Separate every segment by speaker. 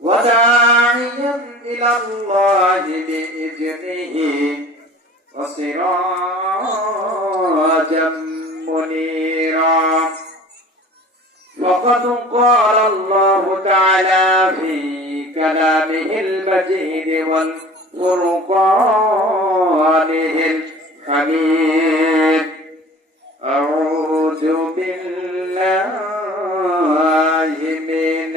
Speaker 1: وداعيا إلى الله بإذنه وسراجا منيرا. وقد قال الله تعالى في كلامه المجيد والفرقانه الحميد أعوذ بالله من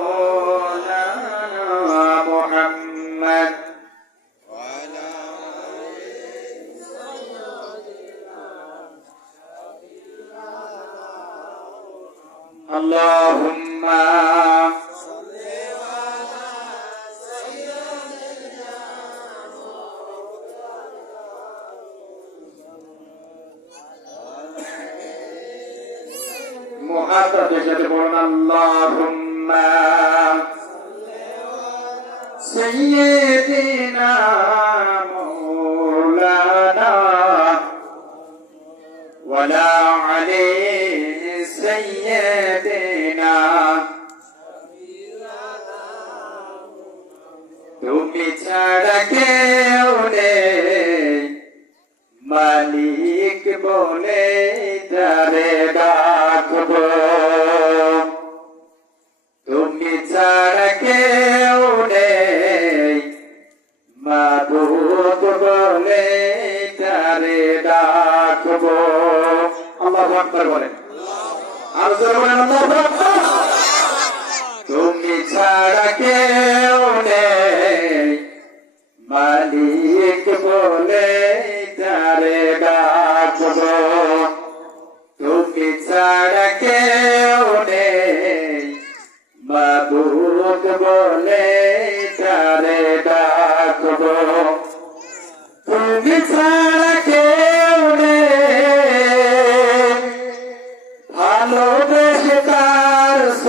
Speaker 1: اللهم محبة يقولون اللهم سيدنا مولانا ছাড়া কেউ নেই মালিক বলে তারে ডাকব, তুমি ছাড়া কেউ নেই মাবুদ বলে তারে ডাকব। আল্লাহ আকবার বলেন। আর জোরে বলেন, আল্লাহু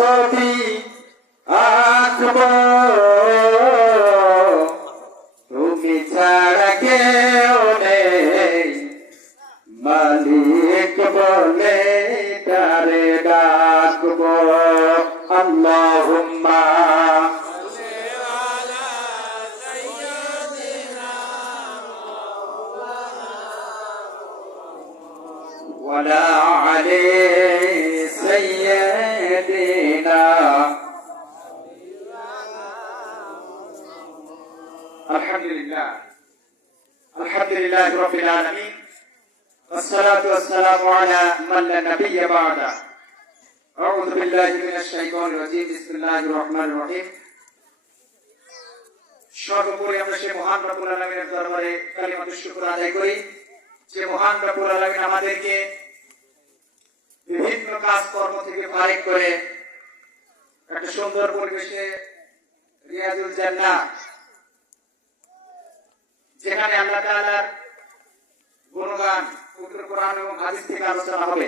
Speaker 1: ছবি لا نبي بعده أعوذ بالله من الشيطان الرجيم بسم الله الرحمن الرحيم সর্বোপরি আমরা সেই মহান রব্বুল আলমিনের দরবারে কালিমাতুর শুকর আদায় করি যে মহান রব্বুল আলমিন আমাদেরকে বিভিন্ন কাজ কর্ম থেকে ফারেক করে একটা সুন্দর পরিবেশে রিয়াজুল জান্নাহ যেখানে আল্লাহ তাআলার গুণগান পবিত্র কোরআন এবং হাদিস থেকে আলোচনা হবে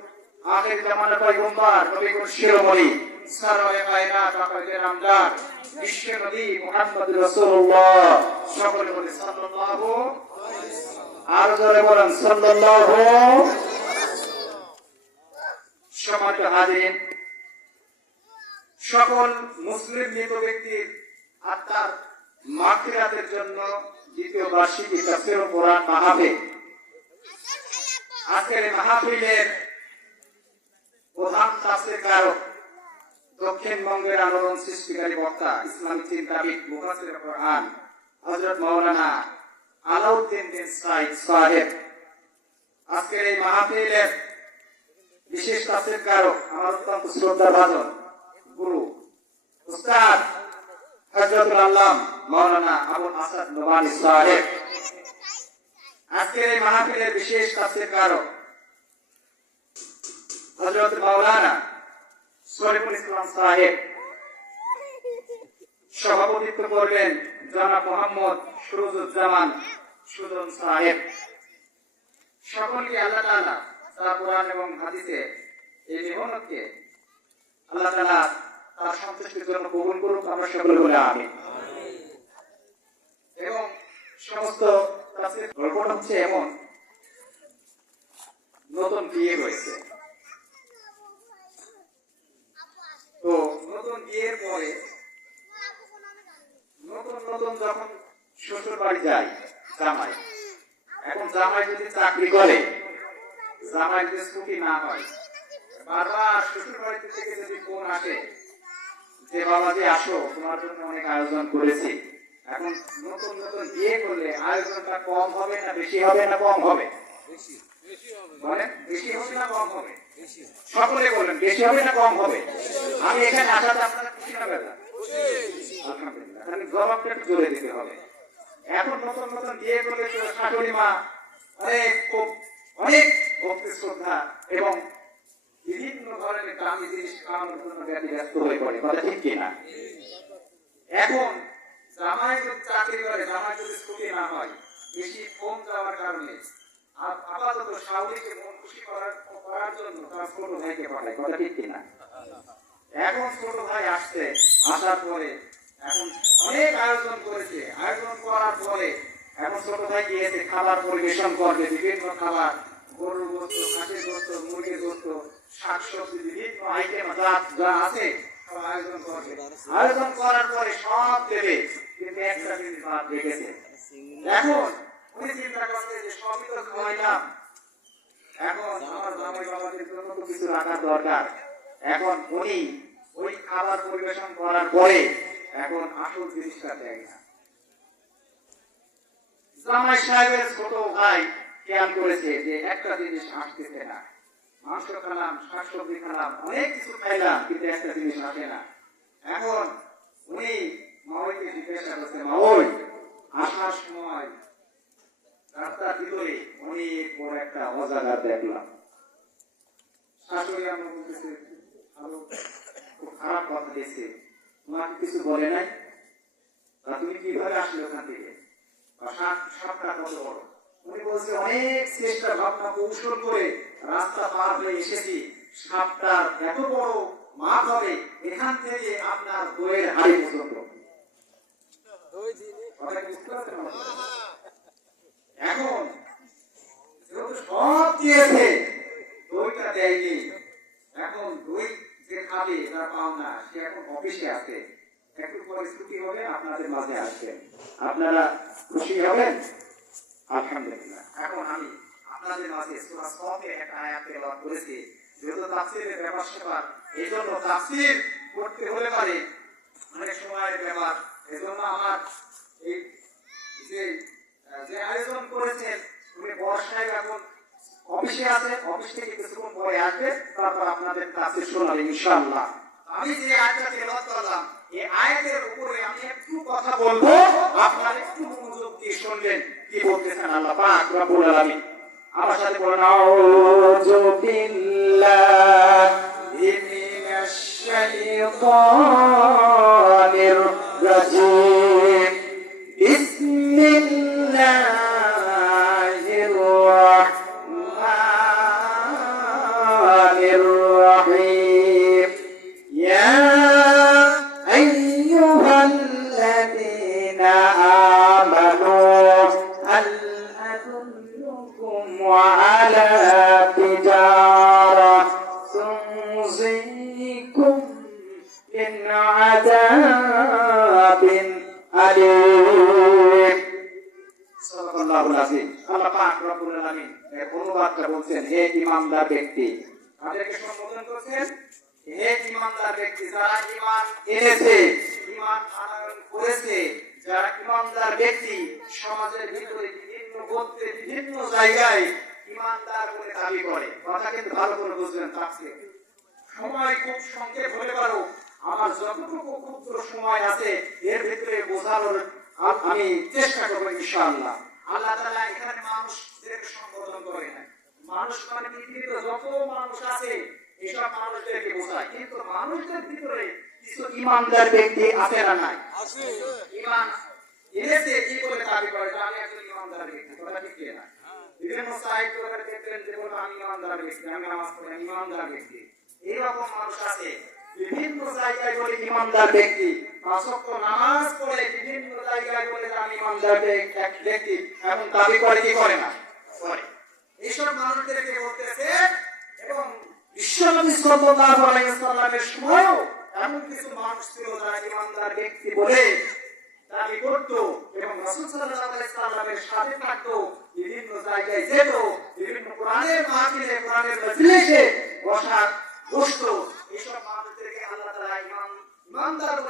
Speaker 1: আখির জামানের পয়গম্বর নবী শিরোমণি সরওয়ারে কায়নাত আকাইদে নামদার বিশ্ব নবী মুহাম্মদ রাসূলুল্লাহ। সকলে বলে, সাল্লাল্লাহু আর জোরে বলেন, সাল্লাল্লাহু সম্মানিত হাজির সকল মুসলিম মৃত ব্যক্তির আত্মার মাগফিরাতের জন্য দ্বিতীয় বার্ষিকী তাফসীর কোরআন মাহফিল। আজকের মাহফিলের প্রধান তাফসীর কারক দক্ষিণবঙ্গের আলোড়ন সৃষ্টিকারী বক্তা ইসলামিক চিন্তাবিদ মুফাসসির কোরআন হযরত মাওলানা আলাউদ্দিন বিন সাইদ সাহেব। আজকের এই মাহফিলের বিশেষ তাফসীর কারক আমার অত্যন্ত শ্রদ্ধাভাজন গুরু, উস্তাদ হযরতুল আল্লাম মাওলানা আবুল আসাদ নোমানী সাহেব। আজকের এই মাহফিলের বিশেষ তাফসীর কারক হযরত মাওলানা শরীফুল ইসলাম সাহেব। সভাপতিত্ব করবেন জনাব মোহাম্মদ সুরুজুজ্জামান সুজন সাহেব। সকলকে আল্লাহ তাআলা তার কোরআন এবং হাদিসে এই মেহনতকে আল্লাহ তাআলা তার সন্তুষ্টির জন্য কবুল করুক, আমরা সকলে বলে আমি এবং সমস্ত গল্পটা হচ্ছে এমন, নতুন বিয়ে হয়েছে। তো নতুন বিয়ের পরে নতুন নতুন যখন শ্বশুর বাড়ি যায় জামাই, এখন জামাই যদি চাকরি করে, জামাই যদি ছুটি না হয় বারবার শ্বশুর বাড়িতে থেকে যদি ফোন আসে যে বাবা যে আসো, তোমার জন্য অনেক আয়োজন করেছি। এখন নতুন নতুন বিয়ে করলে আয়োজনটা কম হবে না, বেশি হবে না, কম হবে? বলেন বেশি হবে না কম হবে? সকলে বলেন বেশি হবে না কম হবে? আমি এখানে আসাতে আপনারা খুশি না বেদা আলহামদুলিল্লাহ। খালি জবাবটা একটু জোরে দিতে হবে। এখন নতুন নতুন বিয়ে করলে শাশুড়ি মা অনেক অনেক ভক্তি শ্রদ্ধা এবং বিভিন্ন ধরনের দামি জিনিস হয়ে পড়ে এখন জামাই চাকরি করে, জামাই যদি ছুটি না হয়, বেশি কম যাওয়ার কারণে আপাতত শাওরিকে মন খুশি ছোট ভাইকে পাঠায় কথা কিনা? এখন ছোট ভাই আসছে, আসার পরে, এখন অনেক আয়োজন করেছে, আয়োজন করার পরে, এখন ছোট ভাই গিয়েছে, খাবার পরিবেশন করবে, বিভিন্ন খাবার, গরুর গোস্ত, খাসির গোস্ত, মুরগির গোস্ত, শাকসবজি, বিভিন্ন আইটেম যা যা আছে আয়োজন করবে। আয়োজন করার পরে সব দেবে, কিন্তু একটা জিনিস বাদ রেখেছে এখন উনি চিন্তা করছে যে সবই তো খাওয়াইলাম এখন আমার জামাই বাবাদের জন্য তো কিছু রাখার দরকার। এখন উনি ওই খাবার পরিবেশন করার পরে এখন আসল জিনিসটা দেয় না। জামাই সাহেবের ছোট ভাই খেয়াল করেছে যে একটা জিনিস আসতেছে না। মাংস খেলাম, শাকসবজি খেলাম, অনেক কিছু খাইলাম, কিন্তু একটা জিনিস আসে না। এখন উনি মাওইকে জিজ্ঞাসা করছে মাওই আসার সময় রাস্তার ভিতরে অনেক বড় একটা অজাগার দেখলাম। শাশুড়ি আমার বলতেছে, ভালো, খুব খারাপ কথা দিয়েছে। তোমাকে কিছু বলে নাই? তা তুমি কীভাবে আসলে ওখান থেকে? সাপটা কত বড়। উনি বলছে, অনেক চেষ্টা, ভাবনা, কৌশল করে রাস্তা পার হয়ে এসেছি। সাপটার এত বড় মাপ হবে, এখান থেকে আপনার বইয়ের হাড়ি পর্যন্ত কথা কি বুঝতে পারছেন আমার? এখন যেহেতু সব দিয়েছে, দইটা দেয়নি। এখন দই যে খাবে, তার পাওনা, সে এখন অফিসে আছে। একটু পরিস্থিতি হবে, আপনাদের মাঝে আসবেন। আপনারা খুশি হবেন? আলহামদুলিল্লাহ। এখন আমি আপনাদের মাঝে সূরা সফের একটা করেছি। যেহেতু তাফসীরের ব্যাপার সেবার এই জন্য তাফসীর করতে হলে পারে। অনেক সময়ের ব্যাপার। এজন্য আমার এই যে যে আয়োজন করেছেন, উনি বর্ষায় এখন অফিসে আছে অফিস থেকে কিছুক্ষণ পরে আসবে তারপর আপনাদের কাছে শোনাবে ইনশাআল্লাহ। আমি যে আয়াতটা তেলাওয়াত করলাম, এই আয়াতের উপরে আমি একটু কথা বলব, আপনার একটু মনোযোগ দিয়ে শুনলেন কি বলতেছেন আল্লাহ পাক রব্বুল আলামিন। আমার সাথে বলেন, আউযু বিল্লাহি মিনাশ শাইতানির রাজিম। বিসমিল্লাহ সাল্লাল্লাহু আলাইহি আল্লাহ পাক রব্বুল আলামিন এর অনুবাদটা বলছেন, হে ইমানদার ব্যক্তি তাদেরকে সম্বোধন করছেন, হে ইমানদার ব্যক্তি, যারা ঈমান এনেছে, ঈমান আনয়ন করেছে, যারা ইমানদার ব্যক্তি, সমাজের ভিতরে বিভিন্ন গোত্রে বিভিন্ন জায়গায় ইমানদার বলে দাবি করে। ভালো করে বুঝবেন তাফসীর সময় খুব সংক্ষেপ হলে পারো। আমার যতটুকু ক্ষুদ্র সময় আছে, এর ভিতরে বোঝানোর আমি চেষ্টা করব ইনশাআল্লাহ। আল্লাহ তাআলা এখানে মানুষদের সম্বোধন করে না মানুষ মানে পৃথিবীতে যত মানুষ আছে এসব মানুষদেরকে বোঝায়। কিন্তু মানুষদের ভিতরে কিছু ইমানদার ব্যক্তি আছে না নাই? ইমান এনেছে কি বলে দাবি করে? যে আমি একজন ইমানদার ব্যক্তি কথা ঠিক কি না বিভিন্ন সাহিত্য দেখবেন যে বলে আমি ইমানদার ব্যক্তি আমি নামাজ পড়ি ইমানদার ব্যক্তি। এইরকম মানুষ আছে বিভিন্ন জায়গায় বলে ইমানদার ব্যক্তি। নামাজ পড়ে বিভিন্ন জায়গায় বলে আমি ইমানদার ব্যক্তি এবং দাবি করে কি করে না? করে। এইসব মানুষদেরকে বলতেছে এবং মানুষ বিভিন্ন জায়গায় যেত, বিভিন্ন কোরআনের মাহফিলে কোরআনের বসতো। এসব ইমান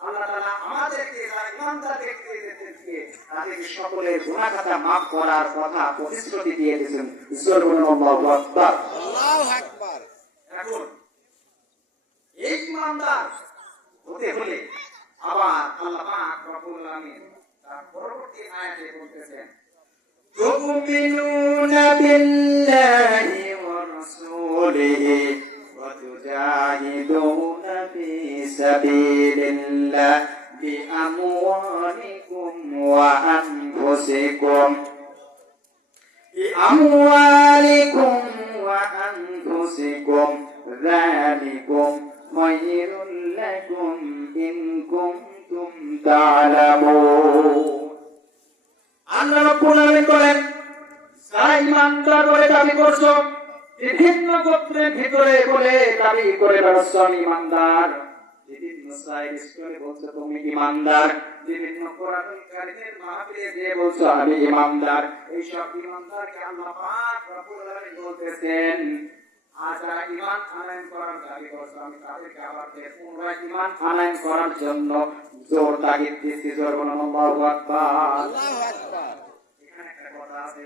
Speaker 1: আল্লাহ তাআলা আমাদেরকে যারা ইমানদার ব্যক্তিদেরকে তাদেরকে সকলের গুনাহ খাতা মাফ করার কথা প্রতিশ্রুতি দিয়ে দিয়েছেন জোর বলুন আল্লাহু আকবার এখন এই ইমানদার হতে হলে আবার আল্লাহ পাক রব্বুল আলামিন তার পরবর্তী আয়াতে বলতেছেন تؤمنون بالله ورسوله سبيل الله بأموالكم وأنفسكم بأموالكم وأنفسكم ذلكم خير لكم إن كنتم تعلمون আল্লাহ রাব্বুল আলামিন বলেন যারা ইমানদার বলে দাবি করছো বিভিন্ন গোত্রের ভিতরে বলে দাবি করে বেড়াচ্ছ আমি ইমানদার বিভিন্ন স্কুলে বলছো তুমি ইমানদার? বিভিন্ন কোরআনকারীদের মাহফিলে দিয়ে বলছো আমি ইমানদার। এইসব ইমানদারকে আল্লাহ পাক রব্বুল আলামিন বলতেছেন আর যারা ইমান আনয়ন করার দাবি করছ আমি তাদেরকে আবার পুনরায় ইমান আনয়ন করার জন্য জোর তাগিদ দিচ্ছি। জোর বলুন আল্লাহু আকবার। এখানে একটা কথা আছে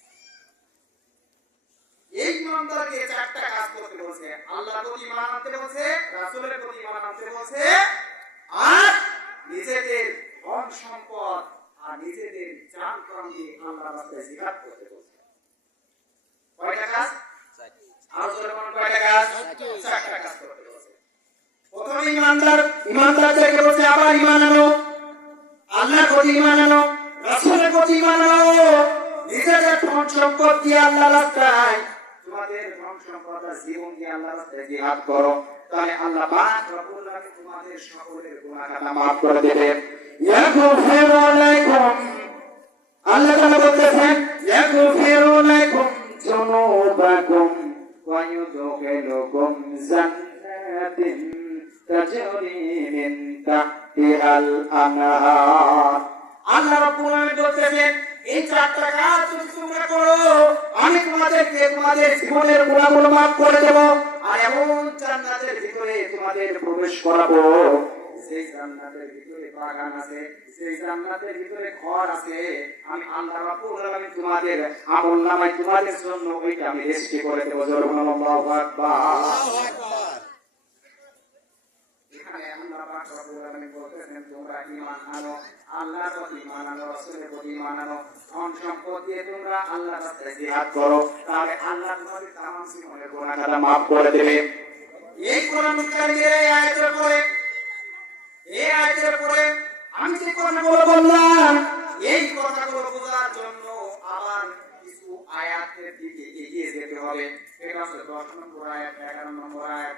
Speaker 1: এই ইমানদারকে চারটা কাজ করতে বলছে। আল্লাহর প্রতি ইমান আনতে বলছে, রাসূলের প্রতি ইমান আনতে বলছে, আর নিজেদের ধন সম্পদ আর নিজেদের জান প্রাণ দিয়ে আল্লাহর রাস্তায় জিহাদ করতে বলছে। কয়টা কাজ? আনো। আল্লাহর প্রতি সম্পদ দিয়ে আল্লাহ রাস্তায় আল্লাহ রাস্তায় জিহাদ আল্লাহ পাক বলতেছেন এই চারটা কাজ তোমরা করো। আমি তোমাদেরকে তোমাদের জীবনের গুণাগুলো মাফ করে দেব। আর এমন জান্নাতের ভিতরে তোমাদের প্রবেশ করাবো সেই জান্নাতের ভিতরে বাগান আছে সেই জান্নাতের ভিতরে ঘর আছে, আমি আল্লাহ রাব্বুল আলামিন তোমাদের আমল নামায় তোমাদের জন্য ওইটা আমি সৃষ্টি করে দেবো। জোরে বলুন আল্লাহু আকবার। এখানে আল্লাহ পাক রব্বুল আলামিন বলতেছেন তোমরা ঈমান আনো আল্লাহর প্রতি ঈমান আনো রাসূলের প্রতি ঈমান আনো ধন সম্পদ দিয়ে তোমরা আল্লাহর রাস্তায় জিহাদ করো তাহলে আল্লাহ তোমাদের তামাম জীবনের গুনাহ খাতা করে দেবে এই কোরআন কারীমের এই আয়াতের পরে এই আয়াতের পরে আমি যে কথাগুলো বললাম এই কথাগুলো বোঝার জন্য আবার কিছু আয়াতের দিকে এগিয়ে যেতে হবে এটা হচ্ছে দশ নম্বর আয়াত এগারো নম্বর আয়াত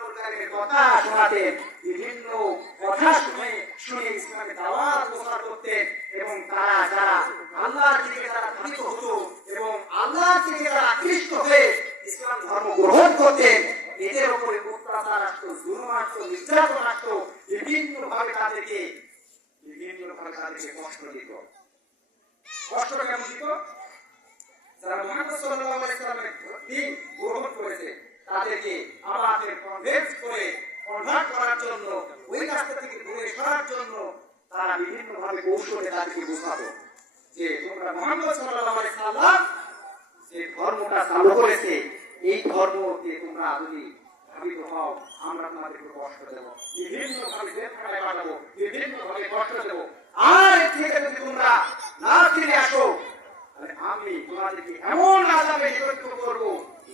Speaker 1: কোরআনের কথা শোনাতেন বিভিন্ন কথা শুনে শুনে ইসলামের দাওয়াত প্রচার করতেন এবং তারা যারা আল্লাহর দিকে তারা ধাবিত হতো এবং আল্লাহ থেকে তারা আকৃষ্ট হয়ে ইসলাম ধর্ম গ্রহণ করতেন, এদের উপরে অত্যাচার আসতো, জুলুম আসতো, নির্যাতন আসতো বিভিন্ন ভাবে তাদেরকে বিভিন্ন ভাবে তাদেরকে কষ্ট দিত। কষ্ট কেমন দিত? যারা মুহাম্মদ সাল্লাল্লাহু আলাইহি সাল্লামের দিন গ্রহণ করেছে তাদেরকে আমাদের কনভিন্স করে কনভার্ট করার জন্য, ওই রাস্তা থেকে দূরে সরার জন্য তারা বিভিন্ন ভাবে কৌশলে তাদেরকে বোঝাতো যে তোমরা মুহাম্মদ সাল্লাল্লাহু আলাইহি সাল্লাম, যে ধর্মটা চালু করেছে, এই ধর্মকে তোমরা যদি ভাবিত হও, আমরা তোমাদেরকে কষ্ট দেব। বিভিন্ন ভাবে জেলখানায় পাঠাবো বিভিন্ন ভাবে কষ্ট দেব। আর থেকে যদি তোমরা না ফিরে আসো, তাহলে আমি তোমাদেরকে এমন আজাবে নিযুক্ত করব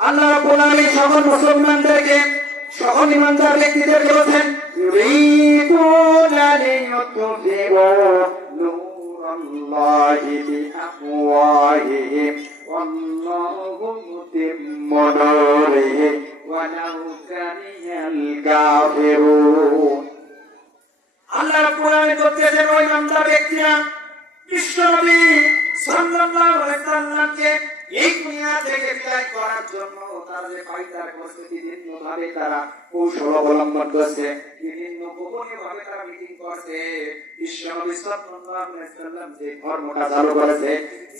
Speaker 1: আল্লাহ রাব্বুল আলামিন সকল মুসলমানদেরকে, সকল ইমানদার ব্যক্তিদেরকে বলেন ইউরিদুনা লিইউতফিউ নূরাল্লাহি বিআফওয়াহিহিম, ওয়াল্লাহু মুতিম্মু নূরিহি, ওয়ালাউ কারিহাল কাফিরুন আল্লাহ রাব্বুল আলামিন বলতেছেন ওই ইমানদার ব্যক্তিরা বিশ্বনবী সাল্লাল্লাহু আলাইহি সাল্লামকে বিভিন্ন তারা কৌশল অবলম্বন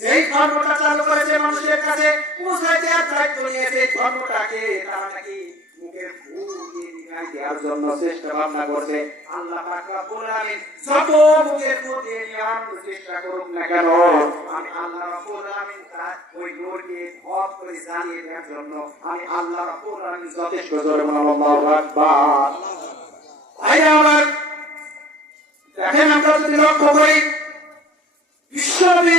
Speaker 1: সেই ধর্মটা চালু মানুষের কাছে দায়িত্ব নিয়েছে ধর্মটাকে তারা মুখের ফুল দিয়ে দেওয়ার জন্য চেষ্টা ভাবনা করছে আল্লাহ পাক রব্বুল আলামিন যত মুখের ফুল নেওয়ার চেষ্টা করুক না কেন আমি আল্লাহ রব্বুল আলামিন তার ওই নূরকে ধপ করে জ্বালিয়ে দেওয়ার জন্য আমি আল্লাহ রব্বুল আলামিন যথেষ্ট জোরে আল্লাহু আকবার ভাই আমার দেখেন আমরা যদি লক্ষ্য করি বিশ্বনবী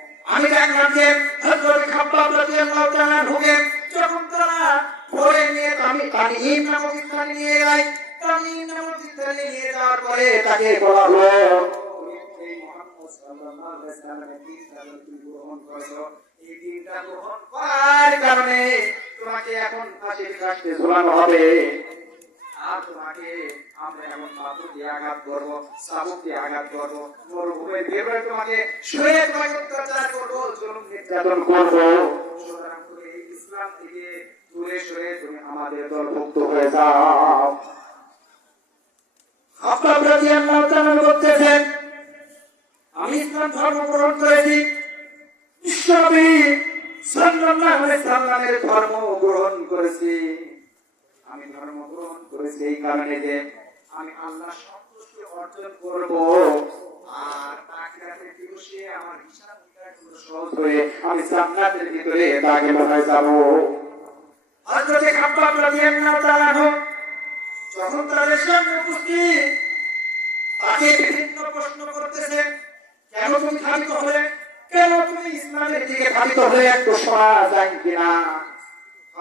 Speaker 1: আমি দেখলাম যে হযরত খাব্বাব রাদিয়াল্লাহু ঢুকে, যখন তারা ধরে নিয়ে আমি তানঈম নামক স্থানে নিয়ে যাই তানঈম নামক স্থানে নিয়ে যাওয়ার পরে তাকে বলা কারণে তোমাকে এখন হবে। আমি ইসলাম ধর্ম গ্রহণ করেছি। বিশ্বনবী সাল্লাল্লাহু ধর্ম গ্রহণ করেছি। আমি ধর্ম গ্রহণ করেছি এই কারণে যে আমি আল্লাহ সন্তুষ্টি অর্জন করব। আর আখিরাতে দিবসে আমার হিসাব সহজ হয়ে আমি জান্নাতের ভিতরে হয়ে যাব। হযরত রাদিয়াল্লাহু তাআলা যখন সামনে উপস্থিত বিভিন্ন প্রশ্ন কেন তুমি ধাবিত হলে? কেন তুমি ইসলামের দিকে ধাবিত হলে? একটু শোনা যায় কিনা?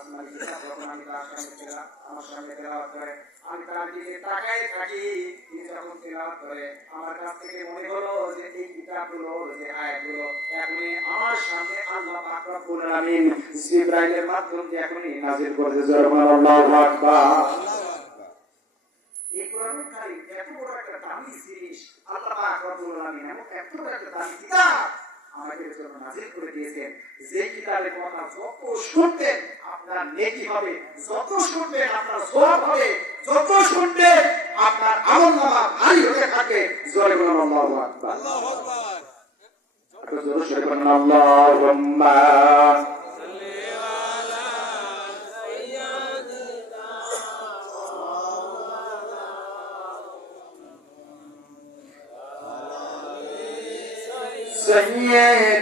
Speaker 1: যখন আমি তার সামনে তেলা আমার সামনে তেলাওয়াত করে আমি তার দিকে তাকাই থাকি তিনি যখন তেলাওয়াত করে আমার কাছ থেকে মনে হলো যে এই কিতাবগুলো যে আয়াতগুলো এখনই আমার সামনে আল্লাহ পাক রব্বুল আলামিন জিবরাইলের মাধ্যমে দিয়ে এখনই নাজিল করতে জোরে আল্লাহু আকবার এই কোরআনুল কারীম এত বড় একটা দামি জিনিস আল্লাহ পাক রব্বুল আলামিন এমন এত বড় একটা দামি কিতাব আমাদের জন্য নাজিল করে দিয়েছেন। যে কিতাবের কথা যত শুনবেন আপনার নেকি হবে। যত শুনবেন আপনার সব হবে। যত শুনবেন আপনার আমল নামা ভারী হতে থাকে। জোরে বলুন আল্লাহু আকবার। আল্লাহু আকবার। আল্লাহুম্মা yeah.